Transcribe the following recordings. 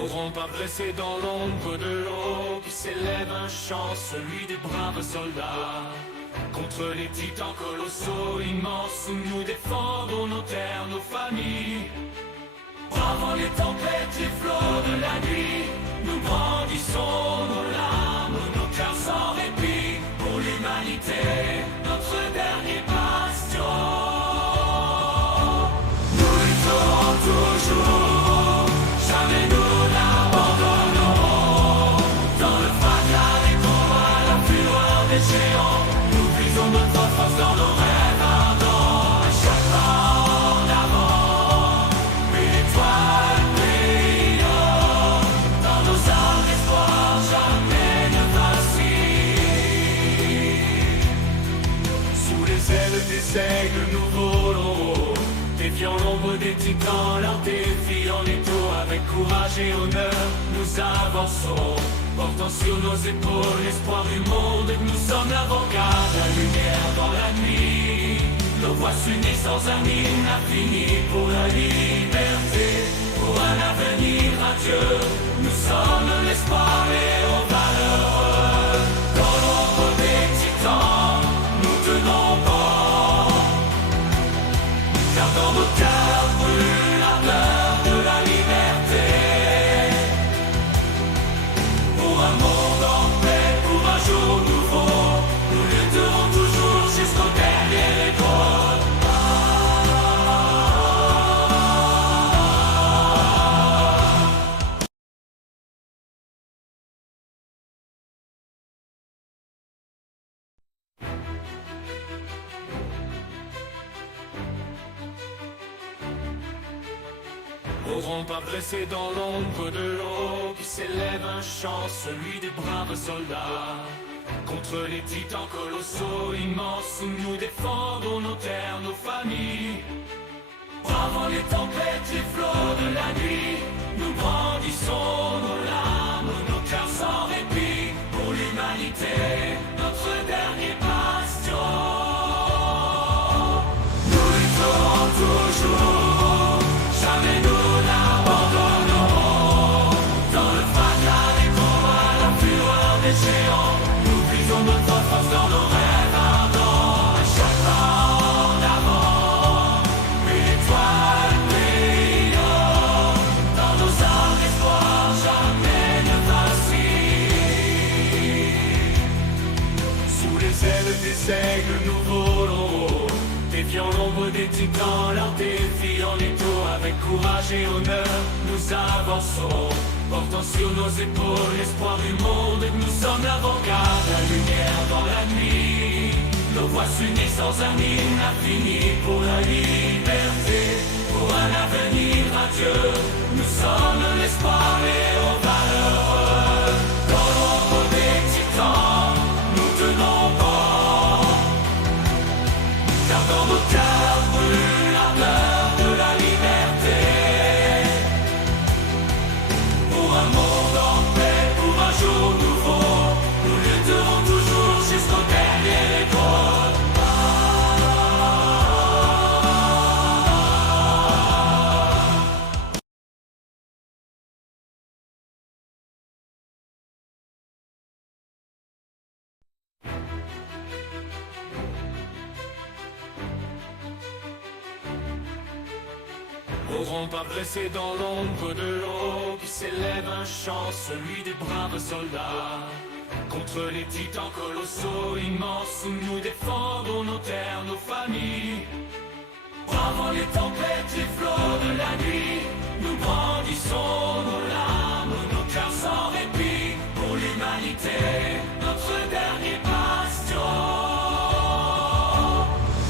N'auront pas blessé dans l'ombre de l'eau qui s'élève un chant, celui des braves soldats. Contre les titans colossaux immenses où nous défendons nos terres, nos familles. Bravant les tempêtes, les flots de la nuit, nous brandissons nos larmes, nos cœurs sans répit. Pour l'humanité, notre dernier bastion. Nous lutterons toujours, jamais nous n'abandonnerons. Dans le fracas des combats, la fureur des géants, nous puisons notre force dans nos rêves ardents. À chaque pas en avant, une étoile brillant. Dans nos âmes d'espoir, jamais ne vacille. Sous les ailes des aigles, nous volons, défiant l'ombre des titans, leur défi en étau. Avec courage et honneur, nous avançons, portant sur nos épaules l'espoir du monde. Nous sommes l'avant-garde, la lumière dans la nuit. Nos voix s'unissent sans un hymne infini pour la liberté, pour un avenir radieux. Nous sommes l'espoir et aux valeureux. Dans l'ombre des titans, nous tenons bon, car dans nos cœurs brûle l'ardeur de la liberté. Pour un monde en paix, pour un jour nouveau, nous lutterons toujours jusqu'au dernier écho. N'auront pas blessé dans l'ombre de l'eau qui s'élève un chant, celui des braves soldats. Contre les titans colossaux immenses où nous défendons nos terres, nos familles. Bravant les tempêtes, les flots de la nuit, nous brandissons nos larmes, nos cœurs sans répit. Pour l'humanité, notre dernier bastion. Nous lutterons toujours, jamais nous n'abandonnerons. Dans le fracas des combats, la fureur des géants, nous puisons notre force dans nos rêves ardents. À chaque pas en avant, une étoile brillant. Dans nos âmes d'espoir, jamais ne vacille. Sous les ailes des aigles, nous volons, défiant l'ombre des titans, leur défi en étau. Avec courage et honneur, nous avançons, portant sur nos épaules l'espoir du monde. Nous sommes l'avant-garde, la lumière dans la nuit. Nos voix s'unissent sans un hymne infini pour la liberté, pour un avenir radieux. Nous sommes l'espoir et aux valeureux. Dans l'ombre des titans, nous tenons bon, car dans nos cœurs brûle l'ardeur de la liberté. Pour un monde en paix, pour un jour nouveau, nous lutterons toujours jusqu'au dernier écho. N'auront pas blessé dans l'ombre de l'eau qui s'élève un chant, celui des braves soldats. Contre les titans colossaux immenses où nous défendons nos terres, nos familles. Bravant les tempêtes, les flots de la nuit, nous brandissons nos larmes, nos cœurs sans répit. Pour l'humanité, notre dernier bastion.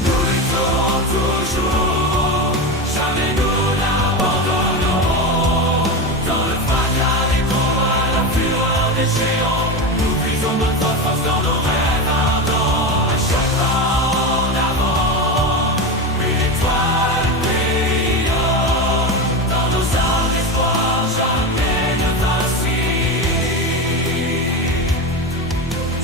Nous lutterons toujours, jamais nous n'abandonnerons. Dans le fracas des combats, la fureur des géants, nous puisons notre force dans nos rêves ardents. À chaque pas en avant, une étoile brillant. Dans nos âmes d'espoir, jamais ne vacille.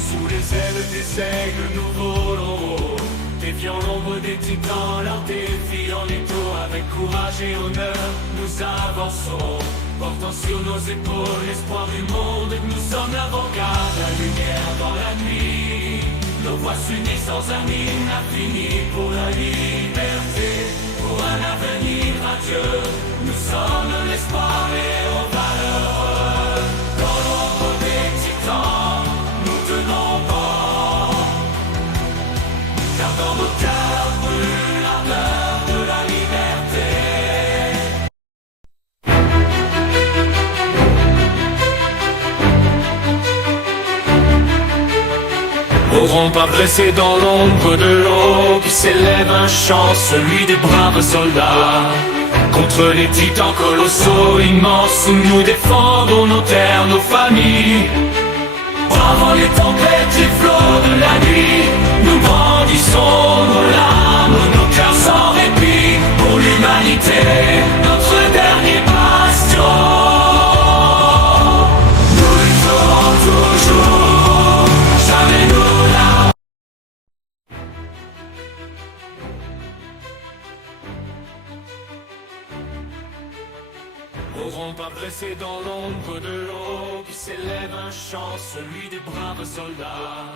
Sous les ailes des aigles, nous volons, défiant l'ombre des titans, leur défi en étau. Avec avec courage et honneur, nous avançons, portant sur nos épaules l'espoir du monde. Nous sommes l'avant-garde, la lumière dans la nuit. Nos voix s'unissent sans un hymne infini pour la liberté, pour un avenir radieux. Nous sommes l'espoir et aux valeurs. Dans l'ombre des titans, nous tenons bon, car dans nos cœurs brûle l'ardeur de la liberté. N'auront pas blessé dans l'ombre de l'eau qui s'élève un chant, celui des braves soldats. Contre les titans colossaux immenses, nous défendons nos terres, nos familles. Bravant les tempêtes, les flots de la nuit, nous brandissons nos larmes, nos cœurs sans répit. Pour l'humanité, notre dernier bastion. Nous lutterons toujours, jamais nous lâcherons. N'auront pas blessé dans l'ombre de l'eau qui s'élève un chant, celui des braves soldats.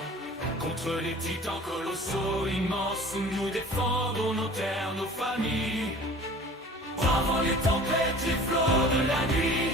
Contre les titans colossaux immenses, nous défendons nos terres, nos familles. Bravant les tempêtes, les flots de la nuit,